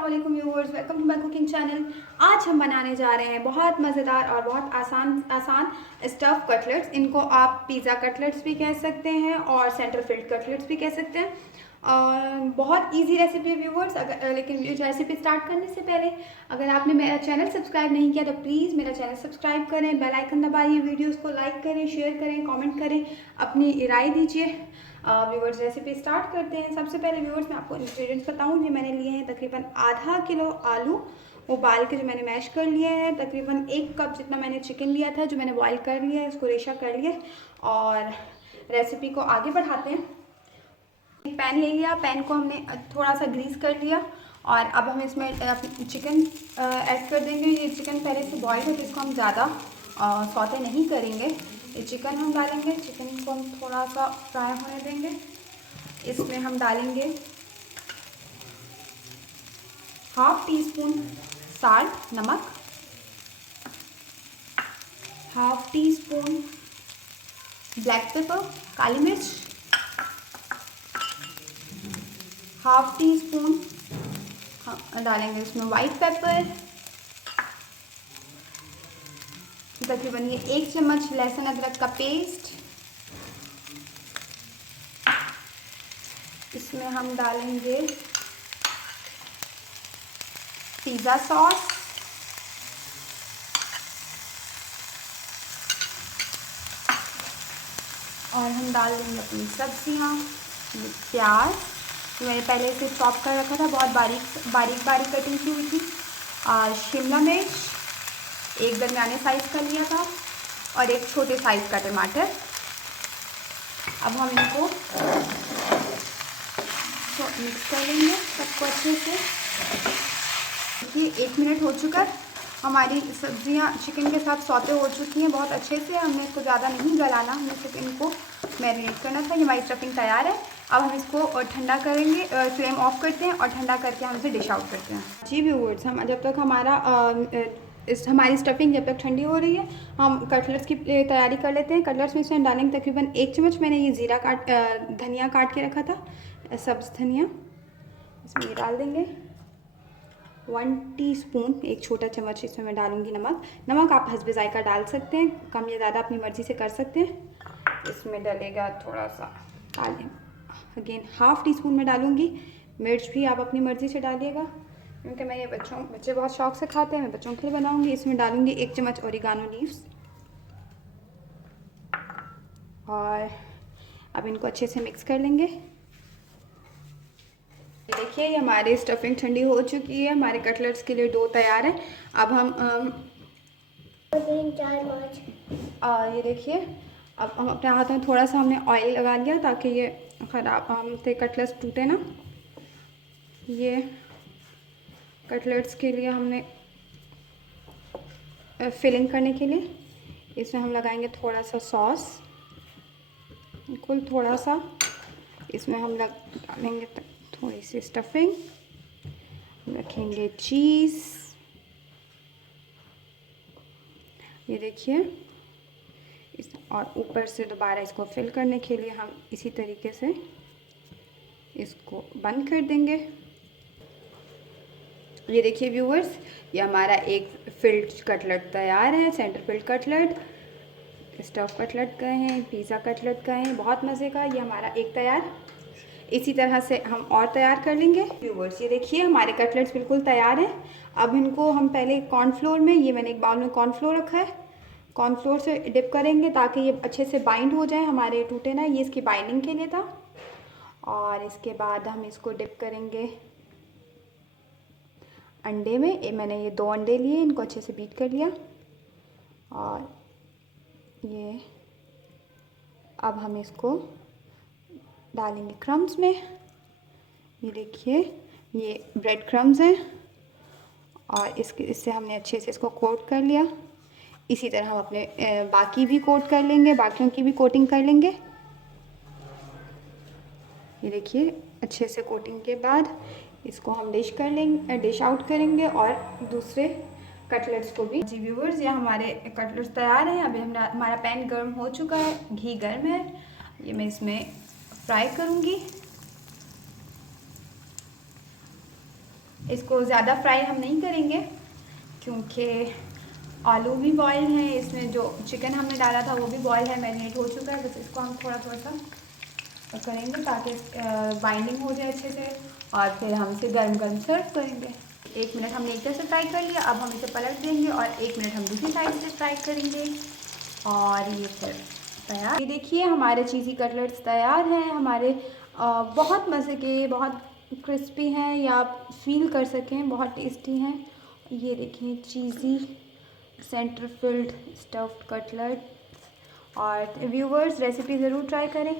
अस्सलाम वालेकुम viewers, welcome to my cooking channel. आज हम बनाने जा रहे हैं बहुत मज़ेदार और बहुत आसान स्टफ़ कटलेट्स। इनको आप पिज़्ज़ा कटलेट्स भी कह सकते हैं और सेंटर फिल्ड कटलेट्स भी कह सकते हैं। बहुत इजी रेसिपी है व्यूअर्स। लेकिन रेसिपी स्टार्ट करने से पहले अगर आपने मेरा चैनल सब्सक्राइब नहीं किया तो प्लीज़ मेरा चैनल सब्सक्राइब करें, बेल आइकन दबाइए, वीडियोस को लाइक करें, शेयर करें, कमेंट करें, अपनी राय दीजिए। व्यूअर्स रेसिपी स्टार्ट करते हैं। सबसे पहले व्यूअर्स मैं आपको इंग्रेडिएंट्स बताऊँ। ये मैंने लिए हैं तकरीबन आधा किलो आलू उबाल के जो मैंने मैश कर लिए हैं। तकरीबन 1 कप जितना मैंने चिकन लिया था जो मैंने बॉईल कर लिया है, इसको रेशा कर लिया। और रेसिपी को आगे बढ़ाते हैं। एक पैन ले लिया, पैन को हमने थोड़ा सा ग्रीस कर लिया और अब हम इसमें चिकन ऐड कर देंगे। ये चिकन पहले से बॉईल है तो इसको हम ज़्यादा सौते नहीं करेंगे। ये चिकन हम डालेंगे, चिकन को हम थोड़ा सा फ्राई होने देंगे। इसमें हम डालेंगे 1/2 टीस्पून साल्ट नमक, 1/2 टीस्पून ब्लैक पेपर काली मिर्च, 1/2 टीस्पून डालेंगे इसमें वाइट पेपर, तकरीबन ये 1 चम्मच लहसुन अदरक का पेस्ट। इसमें हम डालेंगे पिज़्ज़ा सॉस, और हम डाल देंगे अपनी सब्जियाँ। प्याज जो मैंने पहले से चॉप कर रखा था, बहुत बारीक कटिंग की हुई थी। शिमला मिर्च एक दरमियाने साइज़ का लिया था और एक छोटे साइज़ का टमाटर। अब हम इनको मिक्स कर लेंगे सबको अच्छे से। देखिए 1 मिनट हो चुका है, हमारी सब्जियां चिकन के साथ सौते हो चुकी हैं बहुत अच्छे से। हमने इसको ज़्यादा नहीं गलाना, हमें सिर्फ इनको मैरिनेट करना था। ये हमारी स्टफिंग तैयार है। अब हम इसको ठंडा करेंगे, फ्लेम ऑफ करते हैं और ठंडा करके हम इसे डिश आउट करते हैं। जी व्यूअर्स, हम जब तक हमारी स्टफिंग जब तक ठंडी हो रही है, हम कटलेट्स की तैयारी कर लेते हैं। कटलेट्स में इसमें डालेंगे तकरीबन 1 चम्मच। मैंने ये धनिया काट के रखा था, सब्ज़ धनिया, इसमें ये डाल देंगे। 1 टीस्पून, एक छोटा चम्मच इसमें मैं डालूंगी नमक आप हस्बे ज़ायका डाल सकते हैं, कम या ज़्यादा अपनी मर्ज़ी से कर सकते हैं। इसमें डलेगा थोड़ा सा काले, अगेन 1/2 टीस्पून में डालूंगी। मिर्च भी आप अपनी मर्ज़ी से डालिएगा, क्योंकि मैं ये बच्चे बहुत शौक से खाते हैं, मैं बच्चों के लिए बनाऊंगी। इसमें डालूंगी 1 चम्मच ओरिगानो लीव्स। और अब इनको अच्छे से मिक्स कर लेंगे। देखिए ये हमारी स्टफिंग ठंडी हो चुकी है, हमारे कटलेट्स के लिए डो तैयार है। अब हम ये देखिए, अब हम अपने हाथों में थोड़ा सा हमने ऑयल लगा लिया ताकि ये ख़राब हमसे कटलेट्स टूटे ना। ये कटलेट्स के लिए हमने फिलिंग करने के लिए इसमें हम लगाएंगे थोड़ा सा सॉस, बिल्कुल थोड़ा सा। इसमें हम डालेंगे थोड़ी सी स्टफिंग, रखेंगे चीज़। ये देखिए और ऊपर से दोबारा इसको फिल करने के लिए हम इसी तरीके से इसको बंद कर देंगे। ये देखिए व्यूअर्स, ये हमारा एक फिल्ड कटलेट तैयार है। Centre field cutlet, stuff cutlet कहे हैं, पिज़्ज़ा कटलेट कहे हैं, बहुत मज़े का। ये हमारा एक तैयार। इसी तरह से हम और तैयार कर लेंगे। व्यूअर्स ये देखिए हमारे कटलेट्स बिल्कुल तैयार हैं। अब इनको हम पहले कॉर्नफ्लोर में, ये मैंने एक बाउल में कॉर्नफ्लोर रखा है, कॉर्नफ्लोर से डिप करेंगे ताकि ये अच्छे से बाइंड हो जाए, हमारे टूटे ना। ये इसकी बाइंडिंग के लिए था। और इसके बाद हम इसको डिप करेंगे अंडे में। मैंने ये 2 अंडे लिए, इनको अच्छे से बीट कर लिया। और ये अब हम इसको डालेंगे क्रम्स में। ये देखिए ये ब्रेड क्रम्स हैं और इससे हमने अच्छे से इसको कोट कर लिया। इसी तरह हम अपने बाकी भी कोट कर लेंगे, बाकियों की भी कोटिंग कर लेंगे। ये देखिए अच्छे से कोटिंग के बाद इसको हम डिश आउट करेंगे और दूसरे कटलेट्स को भी। जी व्यूअर्स, ये हमारे कटलेट्स तैयार हैं। अभी हमारा पैन गर्म हो चुका है, घी गर्म है। ये मैं इसमें फ्राई करूँगी। इसको ज़्यादा फ्राई हम नहीं करेंगे क्योंकि आलू भी बॉयल हैं, इसमें जो चिकन हमने डाला था वो भी बॉयल है, मैरिनेट हो चुका है। बस इसको हम थोड़ा थोड़ा सा करेंगे ताकि बाइंडिंग हो जाए अच्छे से, और फिर हम इसे गर्म गर्म सर्व करेंगे। 1 मिनट हमने एक तरफ से फ्राई कर लिया, अब हम इसे पलट देंगे और 1 मिनट हम दूसरी साइड से फ्राई करेंगे और ये फिर तैयार। ये देखिए हमारे चीज़ी कटलेट्स तैयार हैं। हमारे बहुत मज़े के, बहुत क्रिस्पी हैं, या आप फील कर सकें बहुत टेस्टी हैं। ये देखिए चीज़ी सेंटर फिल्ड स्टफ्ड कटलेट। और व्यूवर्स रेसिपी ज़रूर ट्राई करें।